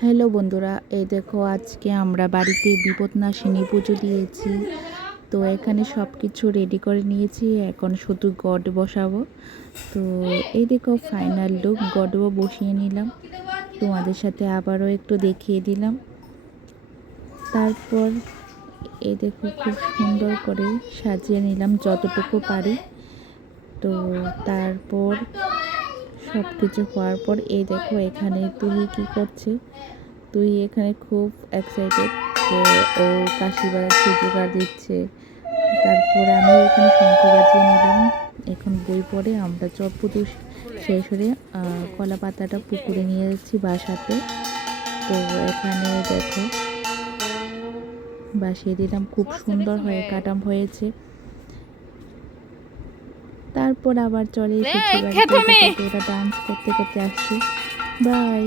Hello বন্ধুরা, এই দেখো আজকে আমরা বাড়িতে বিপদনাশিনী পুজো দিয়েছি। তো এখানে সব কিছু রেডি করে নিয়েছি, এখন শুধু গড বসাবো। তো এই দেখো ফাইনাল লুক, গডও বসিয়ে নিলাম, তোমাদের সাথে আবারও একটু দেখিয়ে দিলাম। তারপর এই দেখো খুব সুন্দর করে সাজিয়ে নিলাম যতটুকু পারি। তো তারপর সব কিছু হওয়ার পর এই দেখো এখানে তুই কি করছে। তুই এখানে খুব এক্সাইটেড যে ও কাশি বাজাচ্ছে, জোগাড় দিচ্ছে। তারপরে আমি এখানে শঙ্খ বাজিয়ে নিলাম। এখন বই পড়ে আমরা চপ পুজো শেষ হলে কলা পাতাটা পুকুরে নিয়ে যাচ্ছি বাসাতে। তো এখানে দেখো বাসিয়ে দিলাম, খুব সুন্দর হয়ে কাটাম হয়েছে। তারপর আবার চলে এসেছি বাড়িতে, ওরা ডান্স করতে করতে আসছে। বাই।